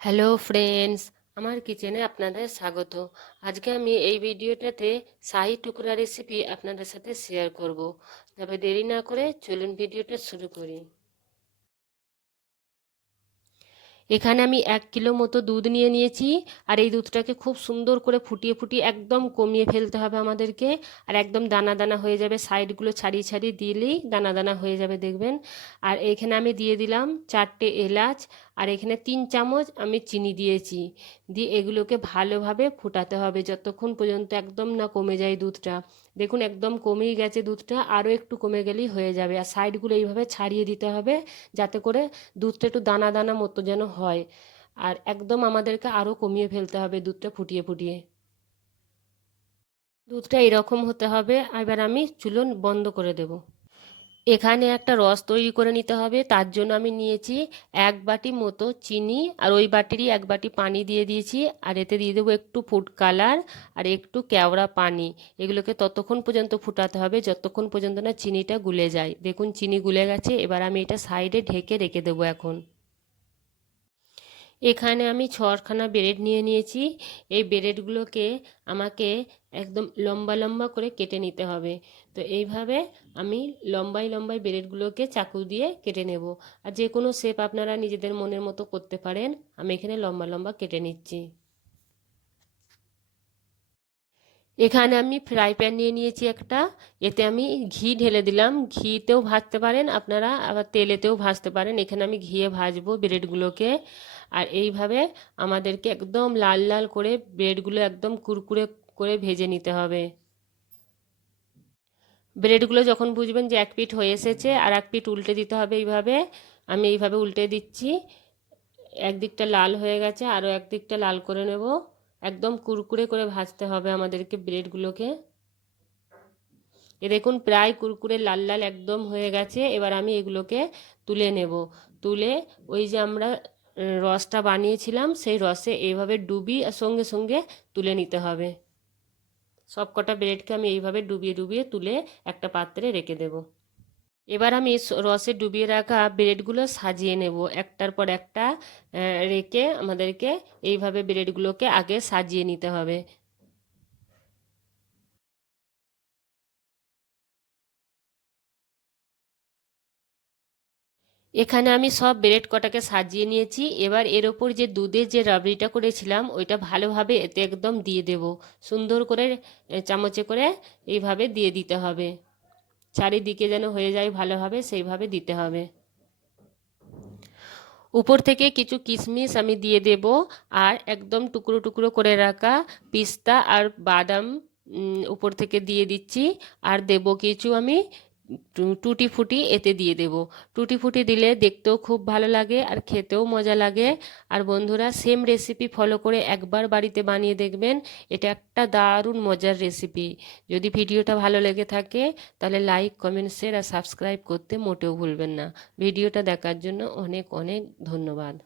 Hello friends, আমার কিচেনে আপনাদের স্বাগত। আজকে আমি এই ভিডিওটাতে শাহি টুকরা রেসিপি আপনাদের সাথে শেয়ার করব। তবে দেরি না করে চলুন ভিডিওটা শুরু করি। এখানে আমি এক কিলো মতো দুধ নিয়ে নিয়েছি, আর এই দুধটাকে খুব সুন্দর করে ফুটিয়ে ফুটিয়ে একদম কমিয়ে ফেলতে হবে আমাদেরকে, আর একদম দানা দানা হয়ে যাবে। সাইডগুলো ছাড়িয়ে ছাড়িয়ে দিলেই দানা দানা হয়ে যাবে, দেখবেন। আর এখানে আমি দিয়ে দিলাম চারটে এলাচ আর এখানে তিন চামচ আমি চিনি দিয়েছি। দিয়ে এগুলোকে ভালোভাবে ফোটাতে হবে যতক্ষণ পর্যন্ত একদম না কমে যায় দুধটা। দেখুন, একদম কমেই গেছে দুধটা, আরও একটু কমে গেলেই হয়ে যাবে। আর সাইডগুলো এইভাবে ছাড়িয়ে দিতে হবে যাতে করে দুধটা একটু দানা দানা মতো যেন হয়। আর একদম আমাদেরকে আরও কমিয়ে ফেলতে হবে দুধটা ফুটিয়ে ফুটিয়ে। দুধটা এরকম হতে হবে। এবার আমি চুলো বন্ধ করে দেবো। এখানে একটা রস তৈরি করে নিতে হবে। তার জন্য আমি নিয়েছি এক বাটি মতো চিনি আর ওই বাটিরই এক বাটি পানি দিয়ে দিয়েছি। আর এতে দিয়ে দেবো একটু ফুড কালার আর একটু কেওড়া পানি। এগুলোকে ততক্ষণ পর্যন্ত ফুটাতে হবে, যতক্ষণ পর্যন্ত না চিনিটা গুলে যায়। দেখুন, চিনি গুলে গেছে। এবার আমি এটা সাইডে ঢেকে রেখে দেবো এখন। এখানে আমি ছখানা ব্রেড নিয়ে নিয়েছি। এই ব্রেডগুলোকে আমাকে একদম লম্বা লম্বা করে কেটে নিতে হবে। তো এইভাবে আমি লম্বাই লম্বাই ব্রেডগুলোকে চাকু দিয়ে কেটে নেব। আর যে কোনো শেপ আপনারা নিজেদের মনের মতো করতে পারেন, আমি এখানে লম্বা লম্বা কেটে নিচ্ছি। এখানে আমি ফ্রাই প্যান নিয়ে নিয়েছি একটা। এতে আমি ঘি ঢেলে দিলাম। ঘিতেও ভাজতে পারেন, আপনারা আবার তেলেতেও ভাজতে পারেন। এখানে আমি ঘিয়ে ভাজবো ব্রেডগুলোকে। আর এইভাবে আমাদেরকে একদম লাল লাল করে ব্রেডগুলো একদম কুরকুরে করে ভেজে নিতে হবে। ব্রেডগুলো যখন বুঝবেন যে এক পিঠ হয়ে এসেছে আর এক পিঠ উল্টে দিতে হবে এইভাবে, আমি এইভাবে উল্টে দিচ্ছি। একদিকটা লাল হয়ে গেছে, আরও একদিকটা লাল করে নেব। একদম কুরকুরে করে ভাজতে হবে আমাদেরকে ব্রেডগুলোকে। এ দেখুন, প্রায় কুরকুরে লাল লাল একদম হয়ে গেছে। এবার আমি এগুলোকে তুলে নেব। তুলে ওই যে আমরা রসটা বানিয়েছিলাম, সেই রসে এইভাবে ডুবি আর সঙ্গে সঙ্গে তুলে নিতে হবে। সব কটা ব্রেডকে আমি এইভাবে ডুবিয়ে ডুবিয়ে তুলে একটা পাত্রে রেখে দেব। এবার আমি রসে ডুবিয়ে রাখা ব্রেডগুলো সাজিয়ে নেব। একটার পর একটা রেখে আমাদেরকে এইভাবে ব্রেডগুলোকে আগে সাজিয়ে নিতে হবে। এখানে আমি সব ব্রেড কটাকে সাজিয়ে নিয়েছি। এবার এর ওপর যে দুধের যে রাবড়িটা করেছিলাম, ওইটা ভালোভাবে এতে একদম দিয়ে দেব। সুন্দর করে চামচে করে এইভাবে দিয়ে দিতে হবে। চারিদিকে যেন হয়ে যায় ভালোভাবে, সেইভাবে দিতে হবে। উপর থেকে কিছু কিশমিশ আমি দিয়ে দেব আর একদম টুকরো টুকরো করে রাখা পিস্তা আর বাদাম উপর থেকে দিয়ে দিচ্ছি। আর দেব কিছু আমি টুটি ফুটি এতে দিয়ে দেব। টুটি ফুটি দিলে দেখতেও খুব ভালো লাগে আর খেতেও মজা লাগে। আর বন্ধুরা সেম রেসিপি ফলো করে একবার বাড়িতে বানিয়ে দেখবেন, এটা একটা দারুণ মজার রেসিপি যদি ভিডিওটা ভালো লেগে থাকে, তাহলে লাইক কমেন্ট শেয়ার আর সাবস্ক্রাইব করতে মোটেও ভুলবেন না। ভিডিওটা দেখার জন্য অনেক অনেক ধন্যবাদ।